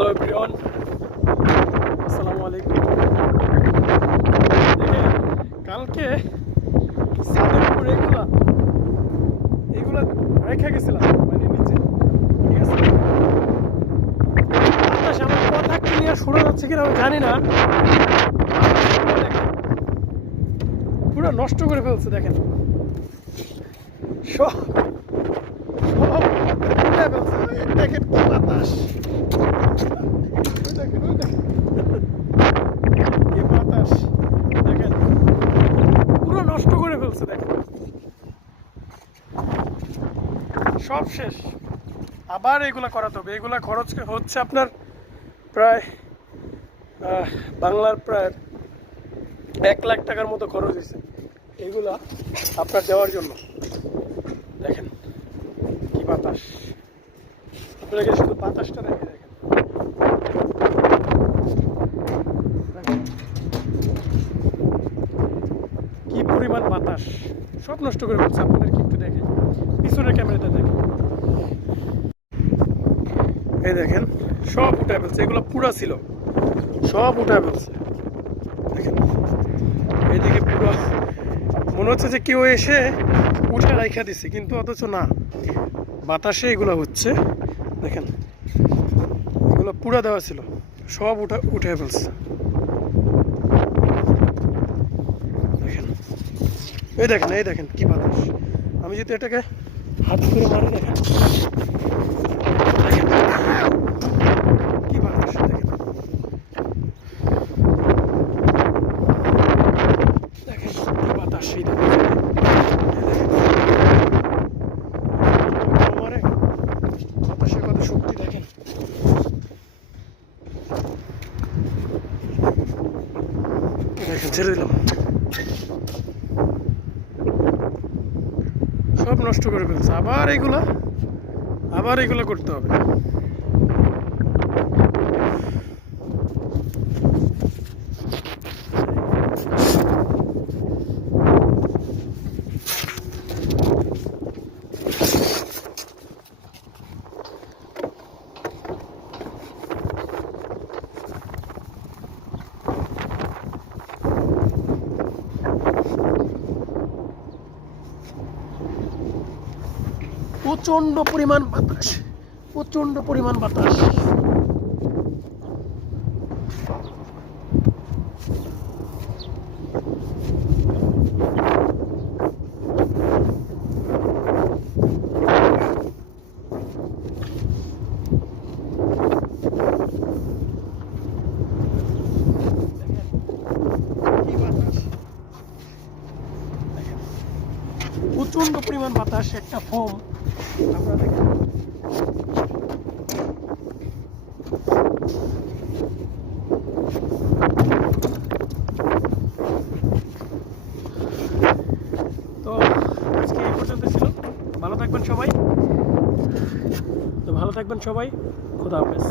Hello everyone, আসসালামু আলাইকুম। কালকে ছাদের উপরে এগুলা রেখে গেছিলাম, মানে নিচে, ঠিক আছে। বাতাস আমার কথা ক্লিয়ার শোনা যাচ্ছে কিনা আমি জানি না। পুরো নষ্ট করে ফেলছে, দেখেন সব সব উড়ে ফেলছে। দেখেন কি বাতাস, দেখেন কি বাতাস, দেখেন পুরো নষ্ট করে ফেলছে। দেখেন সব শেষ। আবার এগুলা করাতে হবে। এগুলা খরচ হচ্ছে আপনার প্রায় বাংলার প্রায় 1 লাখ টাকার মতো খরচ হয়েছে এগুলা আপনার দেওয়ার জন্য। দেখেন কি বাতাস, আপনাকে শুধু বাতাসটা দেখে দেখেন। কি পরিমাণ বাতাস, সব নষ্ট করে ফেলছে। আপনাদের কি একটু দেখেন, পিছনের ক্যামেরাটা দেখেন, এই দেখেন সব উঠে ফেলছে। এগুলো পুরা ছিল, সব উঠে ফেলছে। দেখেন এইদিকে পুরো মনে হচ্ছে যে কেউ এসে উঠে রাইখা দিছে, কিন্তু অথচ না, বাতাসে এগুলো হচ্ছে। দেখেন এগুলো পুরা দেওয়া ছিল, সব উঠে ফেলছে। দেখেন এই দেখেন কি বাতাস। আমি যদি এটাকে হাত করে মারি, দেখেন দেখেন কি বাতাস। দেখেন দেখেন কি বাতাস, সেই দেখেন বাতাসের কত শক্তি। দেখেন দেখেন ছেড়ে দিলাম, সব নষ্ট করে ফেলছে। আবার এগুলা করতে হবে। প্রচন্ড পরিমাণ বাতাস, প্রচন্ড পরিমাণ বাতাস। প্রচন্ড পরিমাণ বাতাস, একটা ফোম আপনারা দেখেন। তো আজকে এই পর্যন্ত ছিল। ভালো থাকবেন সবাই, খোদা হাফেজ।